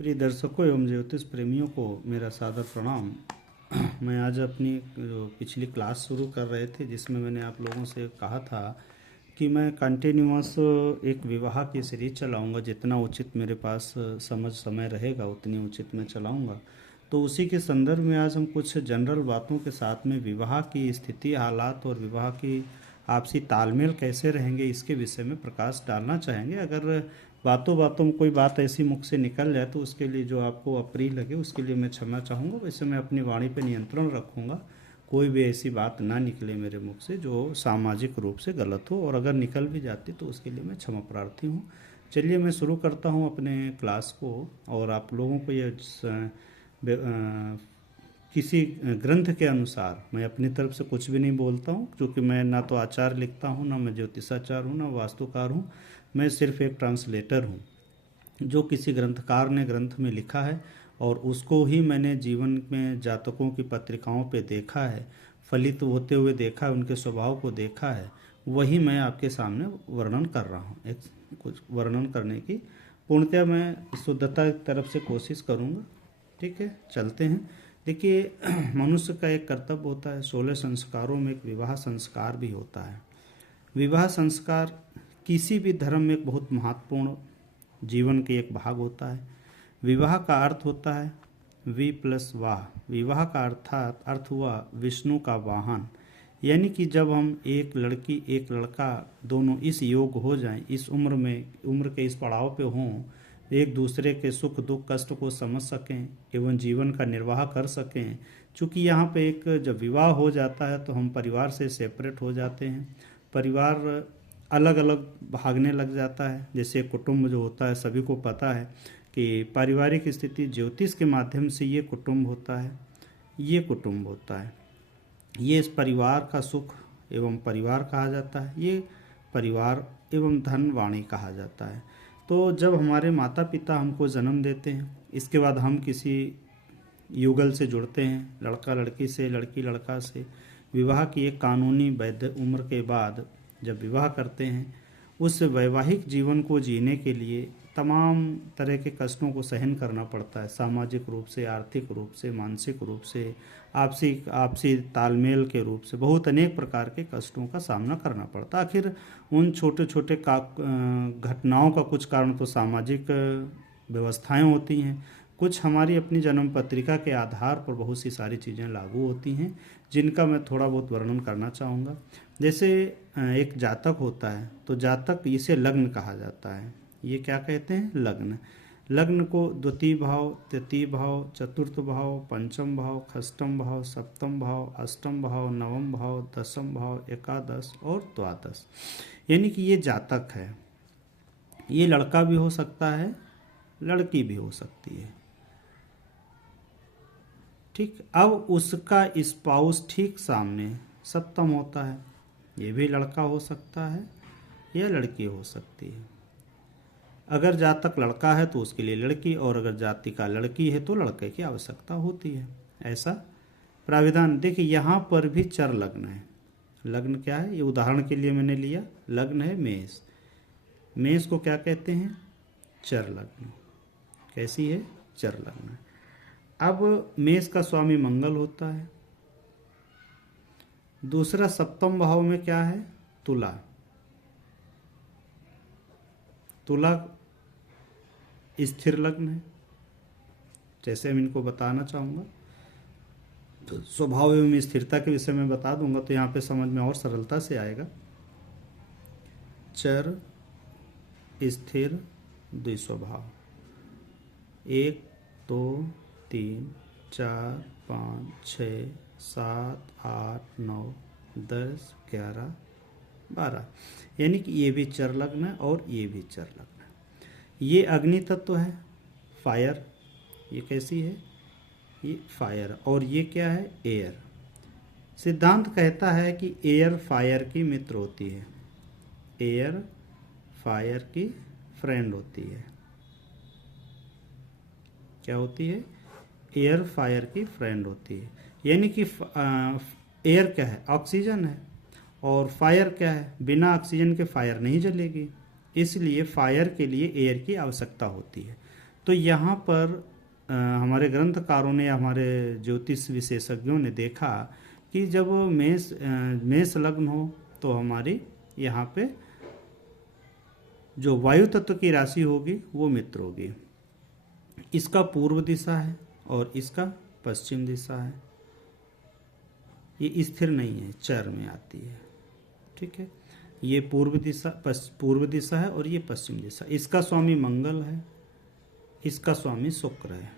प्रिय दर्शकों एवं ज्योतिष प्रेमियों को मेरा सादर प्रणाम। मैं आज अपनी जो पिछली क्लास शुरू कर रहे थे जिसमें मैंने आप लोगों से कहा था कि मैं कंटिन्यूअस एक विवाह की सीरीज चलाऊंगा। जितना उचित मेरे पास समय रहेगा उतनी उचित मैं चलाऊंगा। तो उसी के संदर्भ में आज हम कुछ जनरल बातों के साथ में विवाह की स्थिति, हालात और विवाह की आपसी तालमेल कैसे रहेंगे इसके विषय में प्रकाश डालना चाहेंगे। अगर बातों बातों में कोई बात ऐसी मुख से निकल जाए तो उसके लिए, जो आपको अप्रिय लगे उसके लिए मैं क्षमा चाहूँगा। वैसे मैं अपनी वाणी पर नियंत्रण रखूँगा, कोई भी ऐसी बात ना निकले मेरे मुख से जो सामाजिक रूप से गलत हो, और अगर निकल भी जाती तो उसके लिए मैं क्षमा प्रार्थी हूँ। चलिए मैं शुरू करता हूँ अपने क्लास को। और आप लोगों को ये किसी ग्रंथ के अनुसार मैं अपनी तरफ से कुछ भी नहीं बोलता हूँ, क्योंकि मैं ना तो आचार लिखता हूँ, ना मैं ज्योतिषाचार हूँ, ना वास्तुकार हूँ। मैं सिर्फ एक ट्रांसलेटर हूँ। जो किसी ग्रंथकार ने ग्रंथ में लिखा है और उसको ही मैंने जीवन में जातकों की पत्रिकाओं पे देखा है, फलित होते हुए देखा है, उनके स्वभाव को देखा है, वही मैं आपके सामने वर्णन कर रहा हूँ। एक कुछ वर्णन करने की पूर्णतः मैं शुद्धता की तरफ से कोशिश करूँगा। ठीक है, चलते हैं। देखिए, मनुष्य का एक कर्तव्य होता है, 16 संस्कारों में एक विवाह संस्कार भी होता है। विवाह संस्कार किसी भी धर्म में एक बहुत महत्वपूर्ण जीवन के एक भाग होता है। विवाह का अर्थ होता है वि प्लस वाह। विवाह का अर्थात अर्थ हुआ विष्णु का वाहन। यानी कि जब हम एक लड़की एक लड़का दोनों इस योग हो जाएं, इस उम्र के इस पड़ाव पे हों, एक दूसरे के सुख दुख कष्ट को समझ सकें एवं जीवन का निर्वाह कर सकें। चूँकि यहाँ पे एक जब विवाह हो जाता है तो हम परिवार से सेपरेट हो जाते हैं, परिवार अलग अलग भागने लग जाता है। जैसे कुटुंब जो होता है, सभी को पता है कि पारिवारिक स्थिति ज्योतिष के माध्यम से ये कुटुंब होता है, ये कुटुंब होता है, ये इस परिवार का सुख एवं परिवार कहा जाता है, ये परिवार एवं धन वाणी कहा जाता है। तो जब हमारे माता पिता हमको जन्म देते हैं, इसके बाद हम किसी युगल से जुड़ते हैं, लड़का लड़की से, लड़की लड़का से। विवाह की एक कानूनी वैध उम्र के बाद जब विवाह करते हैं, उस वैवाहिक जीवन को जीने के लिए तमाम तरह के कष्टों को सहन करना पड़ता है। सामाजिक रूप से, आर्थिक रूप से, मानसिक रूप से, आपसी आपसी तालमेल के रूप से बहुत अनेक प्रकार के कष्टों का सामना करना पड़ता है। आखिर उन छोटे छोटे घटनाओं का कुछ कारण तो सामाजिक व्यवस्थाएं होती हैं, कुछ हमारी अपनी जन्म पत्रिका के आधार पर बहुत सी सारी चीज़ें लागू होती हैं, जिनका मैं थोड़ा बहुत वर्णन करना चाहूँगा। जैसे एक जातक होता है, तो जातक, इसे लग्न कहा जाता है। ये क्या कहते हैं? लग्न। लग्न को द्वितीय भाव, तृतीय भाव, चतुर्थ भाव, पंचम भाव, षष्ठम भाव, सप्तम भाव, अष्टम भाव, नवम भाव, दसम भाव, एकादश और द्वादश, यानी कि ये जातक है। ये लड़का भी हो सकता है, लड़की भी हो सकती है। ठीक, अब उसका स्पाउस ठीक सामने सप्तम होता है। ये भी लड़का हो सकता है या लड़की हो सकती है। अगर जातक लड़का है तो उसके लिए लड़की, और अगर जातिका लड़की है तो लड़के की आवश्यकता होती है। ऐसा प्राविधान। देखिए, यहाँ पर भी चर लग्न है। लग्न क्या है? ये उदाहरण के लिए मैंने लिया। लग्न है मेष। मेष को क्या कहते हैं? चर लग्न। कैसी है? चर लग्न। अब मेष का स्वामी मंगल होता है। दूसरा सप्तम भाव में क्या है? तुला। तुला स्थिर लग्न है। जैसे मैं इनको बताना चाहूँगा, तो स्वभाव एवं स्थिरता के विषय में बता दूंगा तो यहाँ पे समझ में और सरलता से आएगा। चर, स्थिर, द्विस्वभाव। 1 2 3 4 5 6 7 8 9 10 11 12, यानी कि ये भी चर लग्न है और ये भी चर लग्न है। ये अग्नि तत्व है, फायर। ये कैसी है? ये फायर। और ये क्या है? एयर। सिद्धांत कहता है कि एयर फायर की मित्र होती है, एयर फायर की फ्रेंड होती है। क्या होती है? एयर फायर की फ्रेंड होती है। यानी कि एयर क्या है? ऑक्सीजन है। और फायर क्या है? बिना ऑक्सीजन के फायर नहीं जलेगी, इसलिए फायर के लिए एयर की आवश्यकता होती है। तो यहाँ पर हमारे ग्रंथकारों ने, हमारे ज्योतिष विशेषज्ञों ने देखा कि जब मेष लग्न हो तो हमारी यहाँ पे जो वायु तत्व की राशि होगी वो मित्र होगी। इसका पूर्व दिशा है और इसका पश्चिम दिशा है। ये स्थिर नहीं है, चर में आती है। ठीक है, ये पूर्व दिशा है और ये पश्चिम दिशा। इसका स्वामी मंगल है, इसका स्वामी शुक्र है।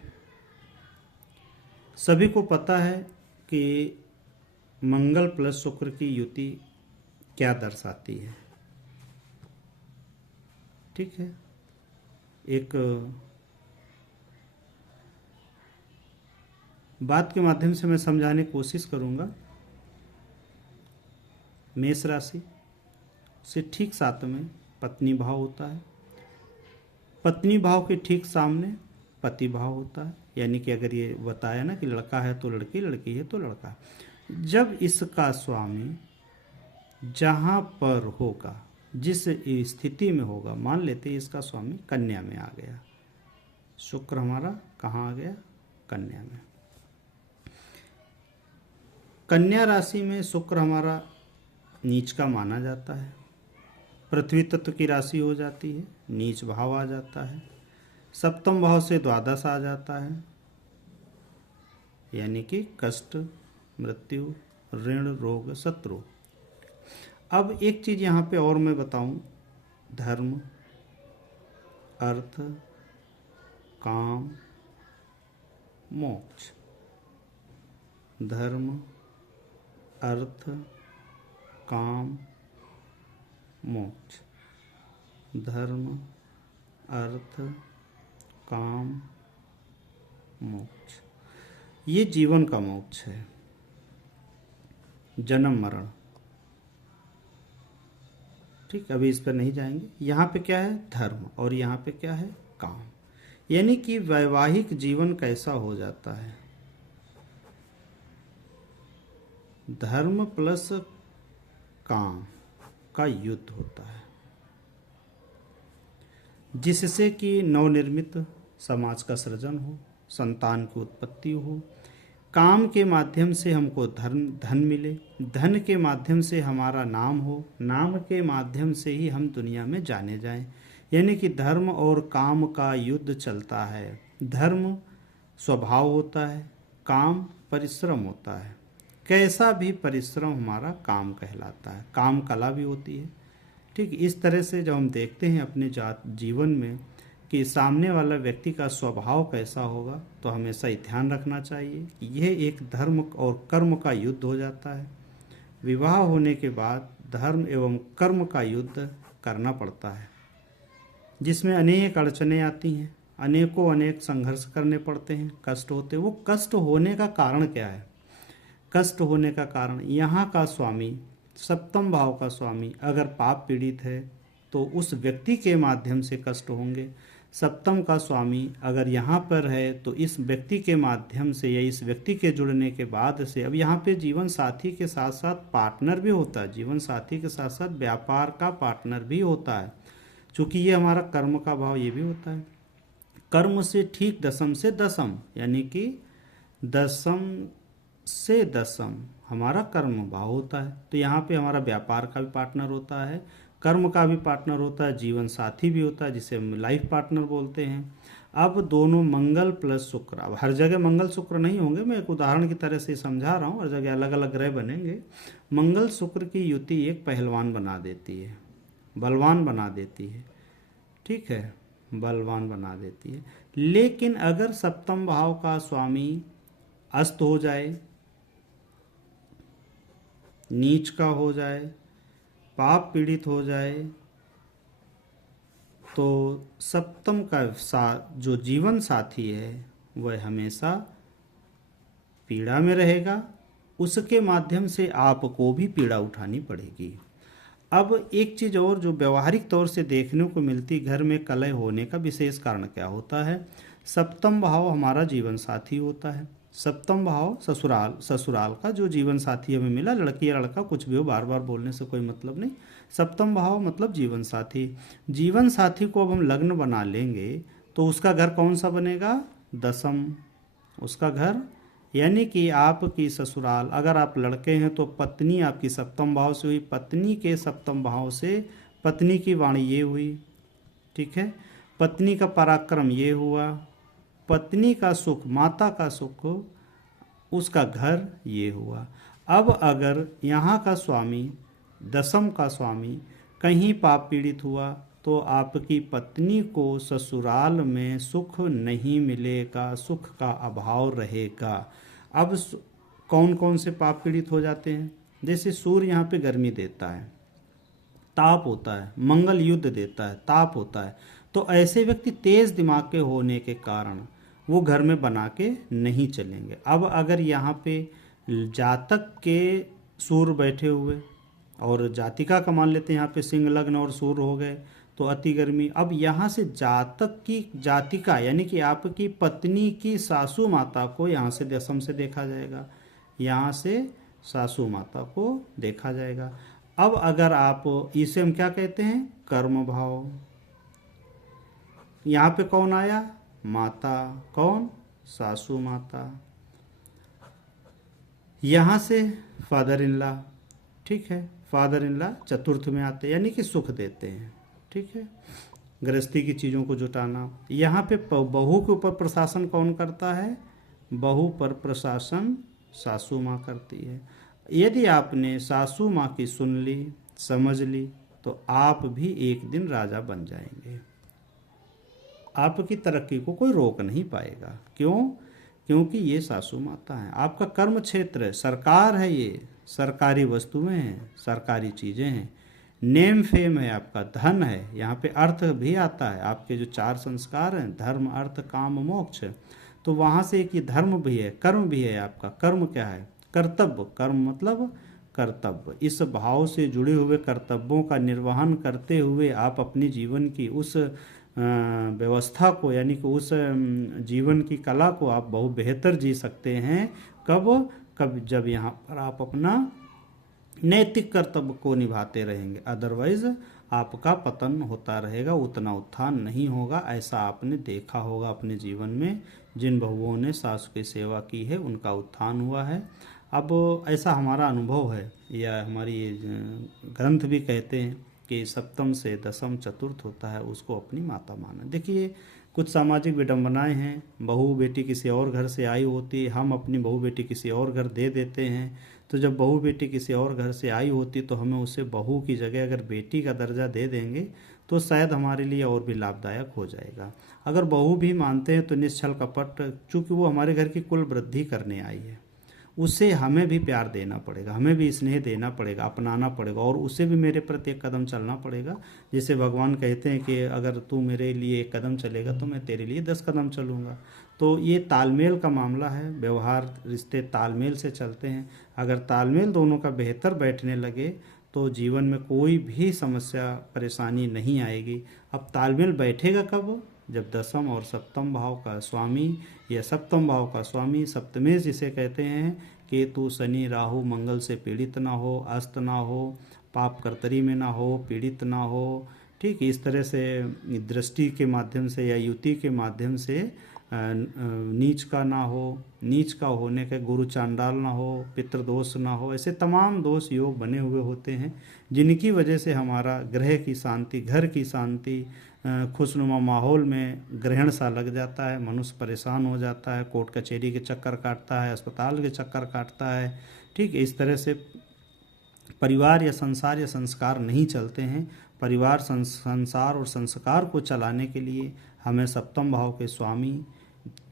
सभी को पता है कि मंगल प्लस शुक्र की युति क्या दर्शाती है। ठीक है, एक बात के माध्यम से मैं समझाने की कोशिश करूंगा। मेष राशि से ठीक साथ में पत्नी भाव होता है। पत्नी भाव के ठीक सामने पति भाव होता है। यानी कि अगर ये बताया ना कि लड़का है तो लड़की, लड़की है तो लड़का। जब इसका स्वामी जहाँ पर होगा, जिस स्थिति में होगा, मान लेते हैं इसका स्वामी कन्या में आ गया, शुक्र हमारा कहाँ आ गया? कन्या में। कन्या राशि में शुक्र हमारा नीच का माना जाता है। पृथ्वी तत्व की राशि हो जाती है, नीच भाव आ जाता है। सप्तम भाव से द्वादश आ जाता है, यानी कि कष्ट, मृत्यु, ऋण, रोग, शत्रु। अब एक चीज यहाँ पे और मैं बताऊं, धर्म, अर्थ, काम, मोक्ष। धर्म, अर्थ, काम, मोक्ष। धर्म, अर्थ, काम, मोक्ष। ये जीवन का मोक्ष है, जन्म मरण। ठीक, अभी इस पर नहीं जाएंगे। यहाँ पे क्या है? धर्म, और यहाँ पे क्या है? काम। यानी कि वैवाहिक जीवन कैसा हो जाता है? धर्म प्लस काम का युद्ध होता है, जिससे कि नवनिर्मित समाज का सृजन हो, संतान की उत्पत्ति हो। काम के माध्यम से हमको धन मिले, धन के माध्यम से हमारा नाम हो, नाम के माध्यम से ही हम दुनिया में जाने जाएं। यानी कि धर्म और काम का युद्ध चलता है। धर्म स्वभाव होता है, काम परिश्रम होता है। कैसा भी परिश्रम हमारा काम कहलाता है। काम कला भी होती है। ठीक, इस तरह से जब हम देखते हैं अपने जीवन में कि सामने वाला व्यक्ति का स्वभाव कैसा होगा, तो हमेशा ही ध्यान रखना चाहिए कि यह एक धर्म और कर्म का युद्ध हो जाता है। विवाह होने के बाद धर्म एवं कर्म का युद्ध करना पड़ता है, जिसमें अनेक अड़चने आती हैं, अनेक संघर्ष करने पड़ते हैं, कष्ट होते हैं। वो कष्ट होने का कारण क्या है? कष्ट होने का कारण, यहाँ का स्वामी, सप्तम भाव का स्वामी अगर पाप पीड़ित है तो उस व्यक्ति के माध्यम से कष्ट होंगे। सप्तम का स्वामी अगर यहाँ पर है तो इस व्यक्ति के माध्यम से या इस व्यक्ति के जुड़ने के बाद से, अब यहाँ पे जीवन साथी के साथ साथ पार्टनर भी होता है, जीवन साथी के साथ साथ व्यापार का पार्टनर भी होता है, क्योंकि ये हमारा कर्म का भाव ये भी होता है। कर्म से ठीक दशम से दशम, यानी कि दशम से दशम हमारा कर्म भाव होता है। तो यहाँ पे हमारा व्यापार का भी पार्टनर होता है, कर्म का भी पार्टनर होता है, जीवन साथी भी होता है, जिसे हम लाइफ पार्टनर बोलते हैं। अब दोनों मंगल प्लस शुक्र, अब हर जगह मंगल शुक्र नहीं होंगे, मैं एक उदाहरण की तरह से समझा रहा हूँ, हर जगह अलग अलग ग्रह बनेंगे। मंगल शुक्र की युति एक पहलवान बना देती है, बलवान बना देती है। ठीक है, बलवान बना देती है। लेकिन अगर सप्तम भाव का स्वामी अस्त हो जाए, नीच का हो जाए, पाप पीड़ित हो जाए, तो सप्तम का जो जीवन साथी है वह हमेशा पीड़ा में रहेगा, उसके माध्यम से आपको भी पीड़ा उठानी पड़ेगी। अब एक चीज़ और जो व्यवहारिक तौर से देखने को मिलती, घर में कलह होने का विशेष कारण क्या होता है? सप्तम भाव हमारा जीवन साथी होता है। सप्तम भाव ससुराल का जो जीवन साथी हमें मिला, लड़की या लड़का कुछ भी हो, बार बार बोलने से कोई मतलब नहीं। सप्तम भाव मतलब जीवन साथी। जीवन साथी को अब हम लग्न बना लेंगे तो उसका घर कौन सा बनेगा? दसम। उसका घर यानी कि आपकी ससुराल, अगर आप लड़के हैं तो पत्नी आपकी सप्तम भाव से हुई, पत्नी के सप्तम भाव से पत्नी की वाणी ये हुई, ठीक है। पत्नी का पराक्रम ये हुआ, पत्नी का सुख, माता का सुख, उसका घर ये हुआ। अब अगर यहाँ का स्वामी, दसम का स्वामी कहीं पाप पीड़ित हुआ तो आपकी पत्नी को ससुराल में सुख नहीं मिलेगा, सुख का अभाव रहेगा। अब कौन कौन से पाप पीड़ित हो जाते हैं? जैसे सूर्य यहाँ पे गर्मी देता है, ताप होता है, मंगल युद्ध देता है, ताप होता है। तो ऐसे व्यक्ति तेज दिमाग के होने के कारण वो घर में बना के नहीं चलेंगे। अब अगर यहाँ पे जातक के सूर्य बैठे हुए और जातिका का मान लेते हैं यहाँ पे सिंह लग्न और सूर्य हो गए तो अति गर्मी। अब यहाँ से जातक की जातिका यानी कि आपकी पत्नी की सासू माता को यहाँ से दशम से देखा जाएगा, यहाँ से सासू माता को देखा जाएगा। अब अगर आप इसे हम क्या कहते हैं? कर्म भाव। यहाँ पे कौन आया? माता। कौन? सासू माता। यहाँ से फादर इन लॉ, ठीक है। फादर इन लॉ चतुर्थ में आते यानी कि सुख देते हैं, ठीक है। गृहस्थी की चीज़ों को जुटाना। यहाँ पे बहू के ऊपर प्रशासन कौन करता है? बहू पर प्रशासन सासू माँ करती है। यदि आपने सासू माँ की सुन ली, समझ ली, तो आप भी एक दिन राजा बन जाएंगे। आपकी तरक्की को कोई रोक नहीं पाएगा। क्यों? क्योंकि ये सासू माता है, आपका कर्म क्षेत्र है, सरकार है, ये सरकारी वस्तुएं हैं, सरकारी चीज़ें हैं, नेम फेम है, आपका धन है। यहाँ पे अर्थ भी आता है, आपके जो 4 संस्कार हैं, धर्म अर्थ काम मोक्ष, तो वहाँ से एक ये धर्म भी है, कर्म भी है। आपका कर्म क्या है? कर्तव्य। कर्म मतलब कर्तव्य। इस भाव से जुड़े हुए कर्तव्यों का निर्वहन करते हुए आप अपनी जीवन की उस व्यवस्था को यानी कि उस जीवन की कला को आप बहुत बेहतर जी सकते हैं। कब? जब यहाँ पर आप अपना नैतिक कर्तव्य को निभाते रहेंगे। अदरवाइज आपका पतन होता रहेगा, उतना उत्थान नहीं होगा। ऐसा आपने देखा होगा अपने जीवन में, जिन बहुओं ने सासु की सेवा की है उनका उत्थान हुआ है। अब ऐसा हमारा अनुभव है, या हमारी ग्रंथ भी कहते हैं कि सप्तम से दसम चतुर्थ होता है, उसको अपनी माता माना। देखिए कुछ सामाजिक विडंबनाएं हैं, बहू बेटी किसी और घर से आई होती, हम अपनी बहू बेटी किसी और घर दे देते हैं। तो जब बहू बेटी किसी और घर से आई होती तो हमें उसे बहू की जगह अगर बेटी का दर्जा दे देंगे तो शायद हमारे लिए और भी लाभदायक हो जाएगा। अगर बहू भी मानते हैं तो निश्छल कपट, चूँकि वो हमारे घर की कुल वृद्धि करने आई है, उसे हमें भी प्यार देना पड़ेगा, हमें भी स्नेह देना पड़ेगा, अपनाना पड़ेगा, और उसे भी मेरे प्रति एक कदम चलना पड़ेगा। जैसे भगवान कहते हैं कि अगर तू मेरे लिए 1 कदम चलेगा तो मैं तेरे लिए 10 कदम चलूँगा। तो ये तालमेल का मामला है, व्यवहार रिश्ते तालमेल से चलते हैं। अगर तालमेल दोनों का बेहतर बैठने लगे तो जीवन में कोई भी समस्या परेशानी नहीं आएगी। अब तालमेल बैठेगा कब? जब दसम और सप्तम भाव का स्वामी या सप्तम भाव का स्वामी, सप्तमेश जिसे कहते हैं, केतु शनि राहु मंगल से पीड़ित ना हो, अस्त ना हो, पाप कर्तरी में ना हो, पीड़ित ना हो, ठीक। इस तरह से दृष्टि के माध्यम से या युति के माध्यम से नीच का ना हो, नीच का होने के गुरु चांडाल ना हो, पितृदोष ना हो, ऐसे तमाम दोष योग बने हुए होते हैं जिनकी वजह से हमारा ग्रह की शांति, घर की शांति, खुशनुमा माहौल में ग्रहण सा लग जाता है, मनुष्य परेशान हो जाता है, कोर्ट कचहरी के चक्कर काटता है, अस्पताल के चक्कर काटता है, ठीक। इस तरह से परिवार या संसार या संस्कार नहीं चलते हैं। परिवार संसार और संस्कार को चलाने के लिए हमें सप्तम भाव के स्वामी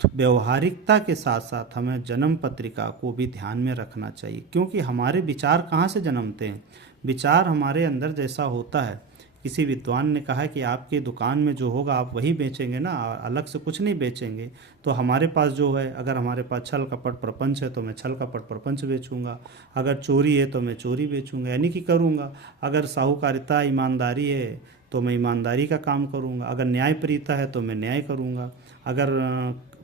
व्यवहारिकता के साथ साथ हमें जन्म पत्रिका को भी ध्यान में रखना चाहिए, क्योंकि हमारे विचार कहाँ से जन्मते हैं? विचार हमारे अंदर जैसा होता है। किसी विद्वान ने कहा कि आपके दुकान में जो होगा आप वही बेचेंगे ना, अलग से कुछ नहीं बेचेंगे। तो हमारे पास जो है, अगर हमारे पास छल कपट प्रपंच है तो मैं छल कपट प्रपंच बेचूंगा, अगर चोरी है तो मैं चोरी बेचूंगा यानी कि करूंगा, अगर साहूकारिता ईमानदारी है तो मैं ईमानदारी का काम करूंगा, अगर न्यायप्रियता है तो मैं न्याय करूंगा, अगर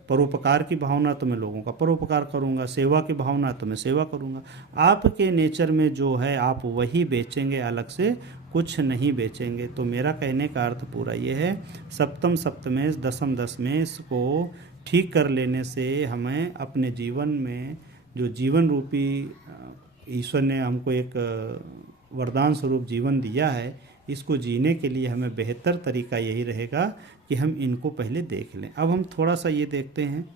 परोपकार की भावना तो मैं लोगों का परोपकार करूँगा, सेवा की भावना तो मैं सेवा करूँगा। आपके नेचर में जो है आप वही बेचेंगे, अलग से कुछ नहीं बेचेंगे। तो मेरा कहने का अर्थ पूरा ये है, सप्तम सप्तमेश दशम दशमेश को ठीक कर लेने से हमें अपने जीवन में जो जीवन रूपी ईश्वर ने हमको एक वरदान स्वरूप जीवन दिया है, इसको जीने के लिए हमें बेहतर तरीका यही रहेगा कि हम इनको पहले देख लें। अब हम थोड़ा सा ये देखते हैं,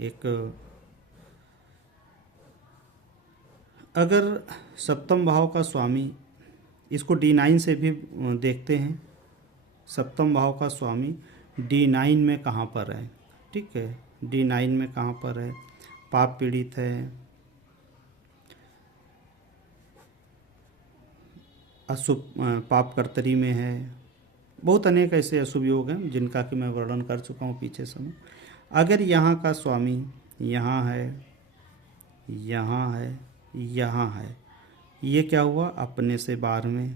एक अगर सप्तम भाव का स्वामी, इसको D9 से भी देखते हैं। सप्तम भाव का स्वामी D9 में कहाँ पर है, ठीक है, D9 में कहाँ पर है, पाप पीड़ित है, अशुभ पाप कर्तरी में है, बहुत अनेक ऐसे अशुभ योग हैं जिनका कि मैं वर्णन कर चुका हूँ पीछे समय। अगर यहाँ का स्वामी यहाँ है, यहाँ है, यहाँ है, ये क्या हुआ, अपने से 12वें,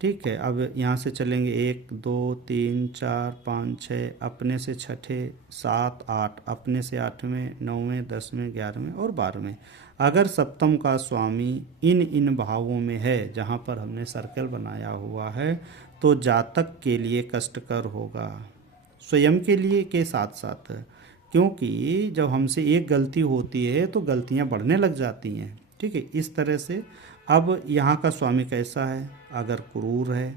ठीक है। अब यहाँ से चलेंगे 1 2 3 4 5 6, अपने से 6ठे, 7 8, अपने से 8वें, 9वें, 10वें, 11वें और 12वें। अगर सप्तम का स्वामी इन भावों में है जहाँ पर हमने सर्कल बनाया हुआ है, तो जातक के लिए कष्टकर होगा, स्वयं के लिए के साथ साथ, क्योंकि जब हमसे एक गलती होती है तो गलतियाँ बढ़ने लग जाती हैं, ठीक है। इस तरह से अब यहाँ का स्वामी कैसा है, अगर क्रूर है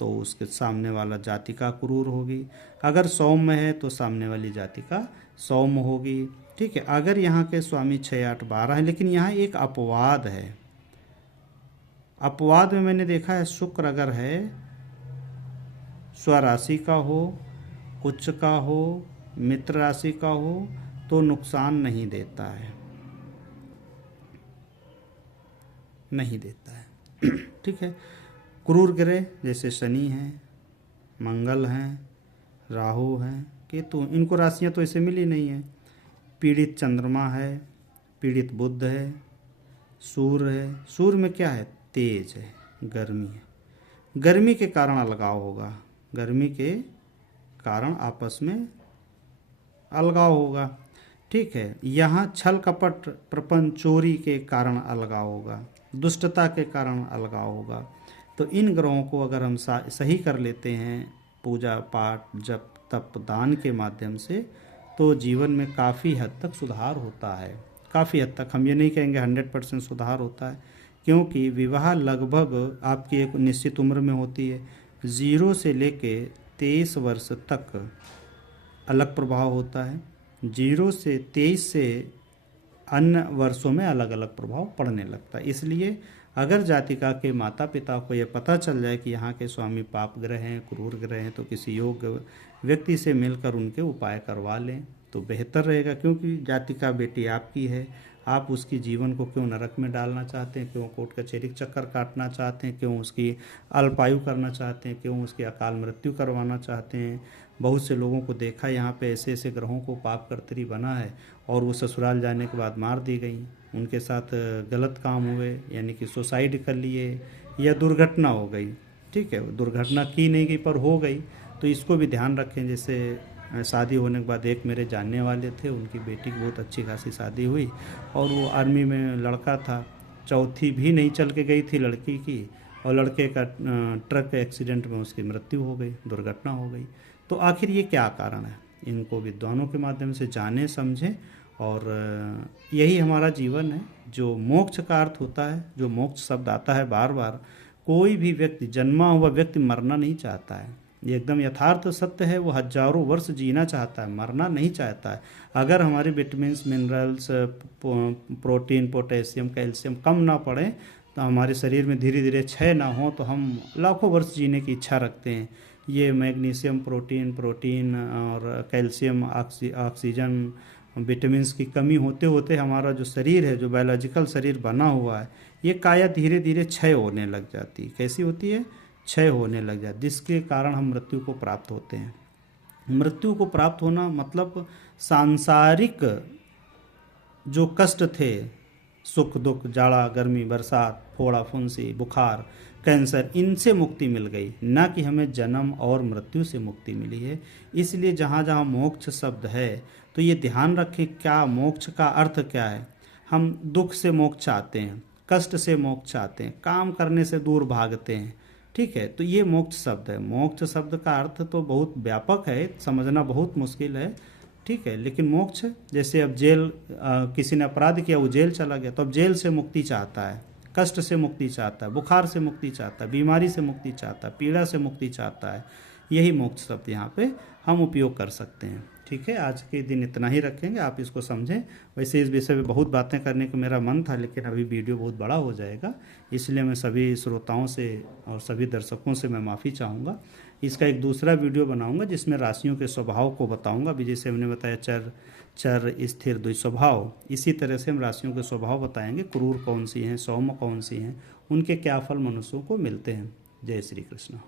तो उसके सामने वाला जाति का क्रूर होगी, अगर सौम्य है तो सामने वाली जाति का सौम्य होगी, ठीक है। अगर यहाँ के स्वामी 6 8 12 है, लेकिन यहाँ एक अपवाद है। अपवाद में मैंने देखा है, शुक्र अगर है, स्वराशि का हो, उच्च का हो, मित्र राशि का हो, तो नुकसान नहीं देता है, नहीं देता है, ठीक है। क्रूर ग्रह जैसे शनि हैं, मंगल हैं, राहु हैं, केतु, इनको राशियां तो ऐसे मिली नहीं है। पीड़ित चंद्रमा है, पीड़ित बुध है, सूर्य है, सूर्य में क्या है, तेज है, गर्मी है, गर्मी के कारण अलगाव होगा, गर्मी के कारण आपस में अलगाव होगा, ठीक है। यहाँ छल कपट प्रपंच चोरी के कारण अलगाव होगा, दुष्टता के कारण अलगाव होगा। तो इन ग्रहों को अगर हम सही कर लेते हैं पूजा पाठ जप तप दान के माध्यम से, तो जीवन में काफ़ी हद तक सुधार होता है। काफ़ी हद तक, हम ये नहीं कहेंगे 100% सुधार होता है, क्योंकि विवाह लगभग आपकी एक निश्चित उम्र में होती है। 0 से लेके 23 वर्ष तक अलग प्रभाव होता है, 0 से 23 से अन्य वर्षों में अलग अलग प्रभाव पड़ने लगता है। इसलिए अगर जातिका के माता पिता को यह पता चल जाए कि यहाँ के स्वामी पाप ग्रह हैं, क्रूर ग्रह हैं, तो किसी योग्य व्यक्ति से मिलकर उनके उपाय करवा लें तो बेहतर रहेगा। क्योंकि जातिका बेटी आपकी है, आप उसकी जीवन को क्यों नरक में डालना चाहते हैं, क्यों कोर्ट कचहरी के चक्कर काटना चाहते हैं, क्यों उसकी अल्पायु करना चाहते हैं, क्यों उसकी अकाल मृत्यु करवाना चाहते हैं। बहुत से लोगों को देखा यहाँ पे, ऐसे ऐसे ग्रहों को पाप कर्तरी बना है और वो ससुराल जाने के बाद मार दी गई, उनके साथ गलत काम हुए, यानी कि सुसाइड कर लिए या दुर्घटना हो गई, ठीक है। दुर्घटना की नहीं गई पर हो गई, तो इसको भी ध्यान रखें। जैसे शादी होने के बाद एक मेरे जानने वाले थे, उनकी बेटी की बहुत अच्छी खासी शादी हुई और वो आर्मी में लड़का था, चौथी भी नहीं चल के गई थी लड़की की, और लड़के का ट्रक एक्सीडेंट में उसकी मृत्यु हो गई, दुर्घटना हो गई। तो आखिर ये क्या कारण है, इनको विद्वानों के माध्यम से जाने समझें, और यही हमारा जीवन है। जो मोक्ष का अर्थ होता है, जो मोक्ष शब्द आता है बार बार, कोई भी व्यक्ति, जन्मा हुआ व्यक्ति मरना नहीं चाहता है, ये एकदम यथार्थ सत्य है। वो हजारों वर्ष जीना चाहता है, मरना नहीं चाहता है। अगर हमारे vitamins minerals protein potassium calcium कम ना पड़े, तो हमारे शरीर में धीरे धीरे क्षय ना हो, तो हम लाखों वर्ष जीने की इच्छा रखते हैं। ये मैग्नीशियम प्रोटीन और कैल्शियम ऑक्सीजन विटामिन्स की कमी होते होते हमारा जो शरीर है, जो बायोलॉजिकल शरीर बना हुआ है, ये काया धीरे धीरे क्षय होने लग जाती है। कैसी होती है, क्षय होने लग जाती, जिसके कारण हम मृत्यु को प्राप्त होते हैं। मृत्यु को प्राप्त होना मतलब सांसारिक जो कष्ट थे, सुख दुख, जाड़ा गर्मी, बरसात, फोड़ा फुंसी, बुखार, कैंसर, इनसे मुक्ति मिल गई, ना कि हमें जन्म और मृत्यु से मुक्ति मिली है। इसलिए जहाँ जहाँ मोक्ष शब्द है तो ये ध्यान रखें क्या मोक्ष का अर्थ क्या है। हम दुख से मोक्ष चाहते हैं, कष्ट से मोक्ष चाहते हैं, काम करने से दूर भागते हैं, ठीक है, तो ये मोक्ष शब्द है। मोक्ष शब्द का अर्थ तो बहुत व्यापक है, समझना बहुत मुश्किल है, ठीक है, लेकिन मोक्ष जैसे अब जेल, किसी ने अपराध किया वो जेल चला गया तो अब जेल से मुक्ति चाहता है, कष्ट से मुक्ति चाहता है, बुखार से मुक्ति चाहता है, बीमारी से मुक्ति चाहता है, पीड़ा से मुक्ति चाहता है। यही मोक्ष शब्द यहाँ पे हम उपयोग कर सकते हैं। ठीक है, आज के दिन इतना ही रखेंगे, आप इसको समझें। वैसे इस विषय पे बहुत बातें करने का मेरा मन था, लेकिन अभी वीडियो बहुत बड़ा हो जाएगा, इसलिए मैं सभी श्रोताओं से और सभी दर्शकों से मैं माफ़ी चाहूँगा। इसका एक दूसरा वीडियो बनाऊंगा जिसमें राशियों के स्वभाव को बताऊंगा। अभी जैसे हमने बताया चर चर स्थिर द्विस्वभाव, इसी तरह से हम राशियों के स्वभाव बताएंगे, क्रूर कौन सी हैं, सौम्य कौन सी हैं, उनके क्या फल मनुष्यों को मिलते हैं। जय श्री कृष्ण।